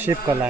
शिवकला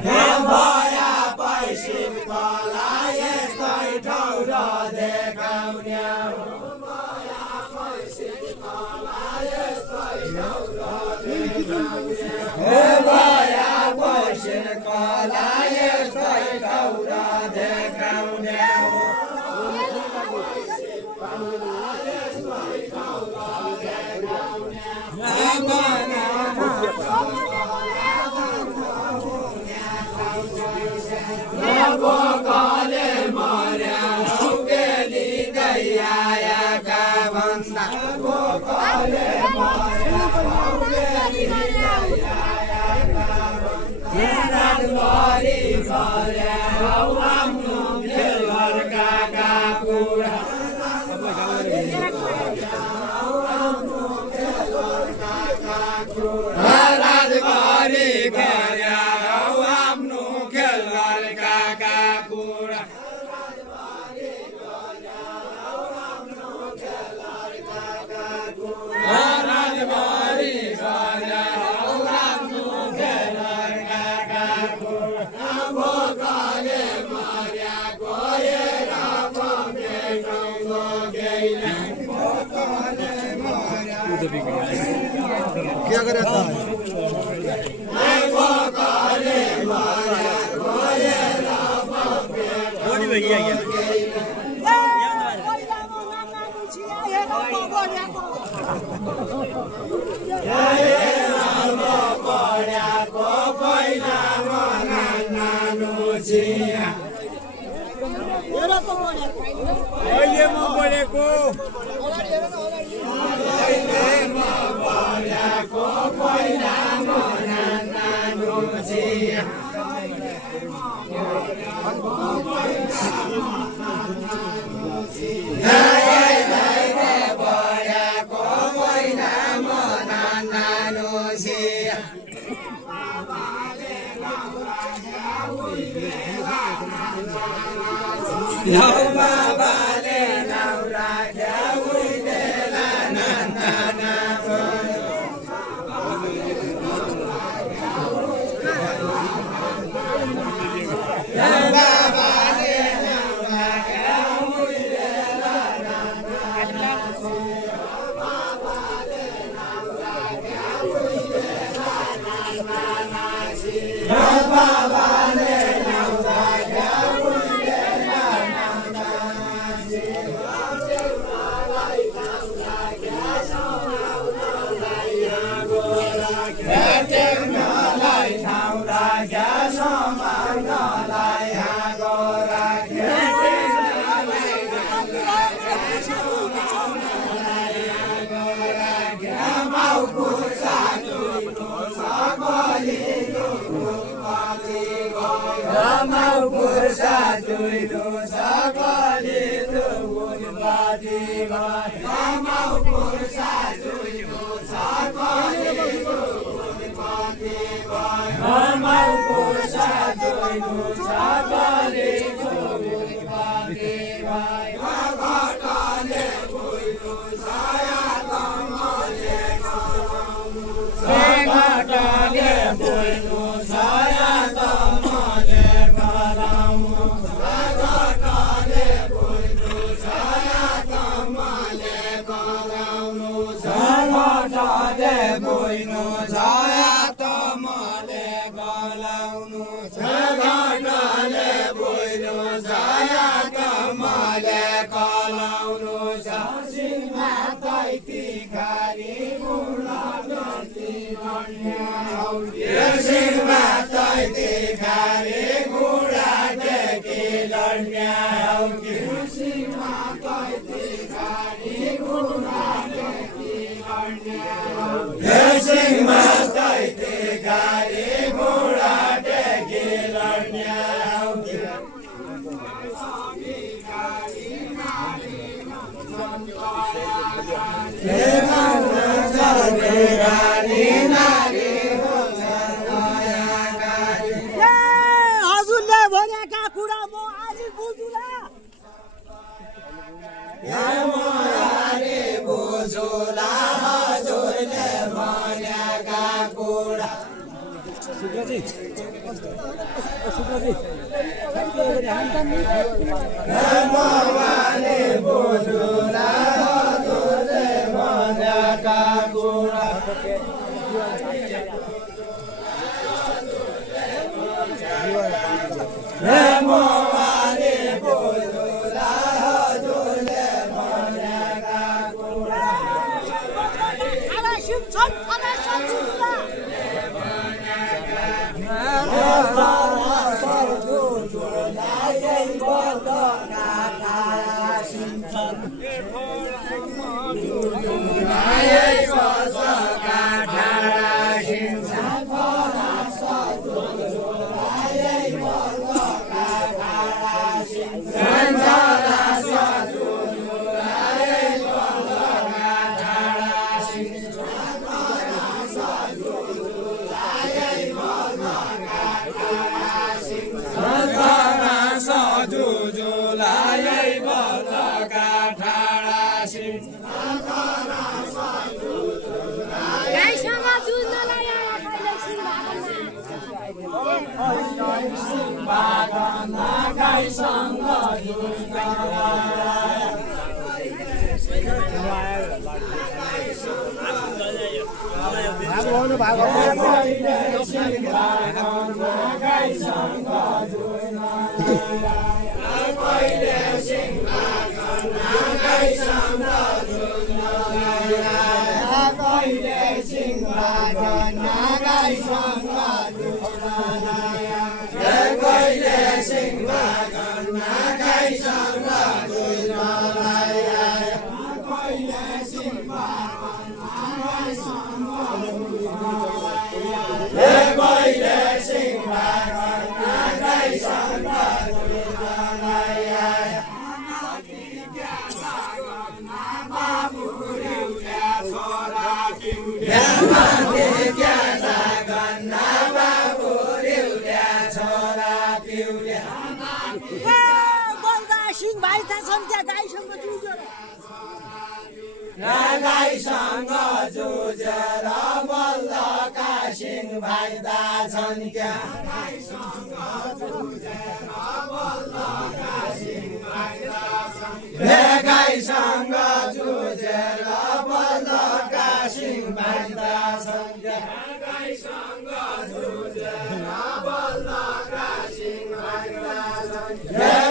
क्या करे था भैया भेटेक्नलाई ठाउँ राख्या सम्हाल्नलाई आगो राख्या माउको साथीको सबैको फुलपाती गयो माउको साथीको सबैको फुलपाती गयो माउको साथीको सबैको फुलपाती गयो माउको साथीको सबैको फुलपाती गयो घटले भुइँलो छाया तमले घटले भुइँलो छाया तमले गराउनु घटले भुइँलो छाया तमले गराउनु घटले भुइँलो छाया तमले गलाउनु घटले भुइँलो छाया तमले गलाउनु सिंहमा तैती खारी बुढा जति सिंहमा तैती खारी बुढा टेकी लड्या सिंहमा तैती खारी बुढा टेकी लड्या सिंहमा तैती खारी बुढा टेकी लड्या हजुरले भनेका कुरा म अलि बुझुला बुझुला हजुरले भनेका कुरा बुझुला हजुरले भनेका कुरा गाईसँग जुझ्नलाई आएर पहिले गाईसँग जुझेर बल्लका सिंह भाइदा छन् क्या गाईसँग जुझेर बल्लका सिंह भाइदा छन् क्या गाईसँग जुझेर बल्लका सिंह भाइदा छन्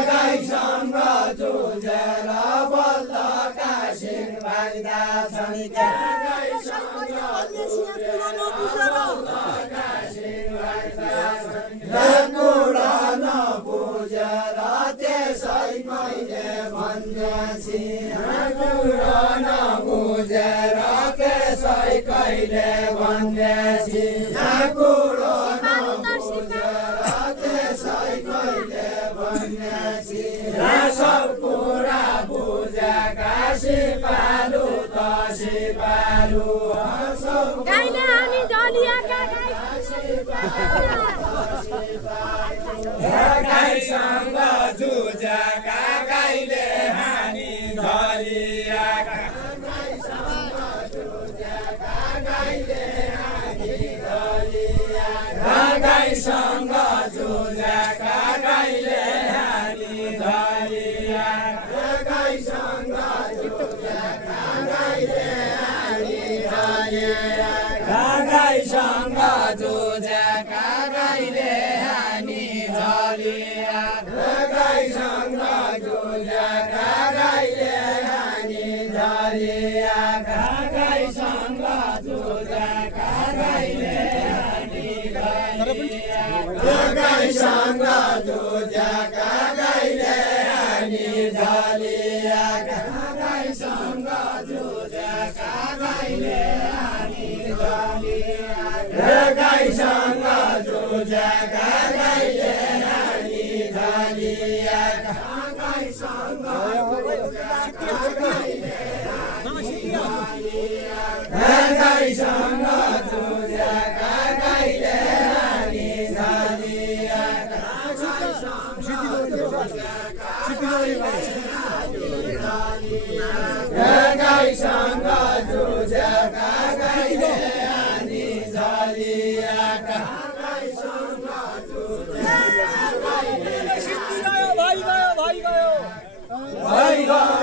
गाईसँग जुझेर बल्लका सिंह भाइदा छन् क्या गाईसँग जुझेर कहिले भन्नेसी यहाँ कुरो नबुझेर त्यसै कहिले भन्नेसी यहाँ सब कुरा बुझेका सिपालु त सिपालु गाईले हामी दलियाका गाई गाईसँग जुझेका गाईले हानी दलियाका गाईसँग जुझेका गाईले हानी दलियाका गाईसँग जुझेका गाईले हानी दलियाका गाईसँग जुझेका गाईले हानी दलियाका गाईसँग जुझेका गाईले हानी दलियाका गाईसँग जुझेका गाईले गाईसँग जुझेका गाईले हानी दलियाका गाईसँग जुझेका गाईले हानी दलियाका गाईसँग जुझेका गाईले हानी दलियाका गाईसँग गाईसँग जुझेका गाईले हानी दलियाका गाईसँग जुझेका गाईले हानी दलियाका गाईसँग जुझेका गाईले भाइ गयो भाइ गयो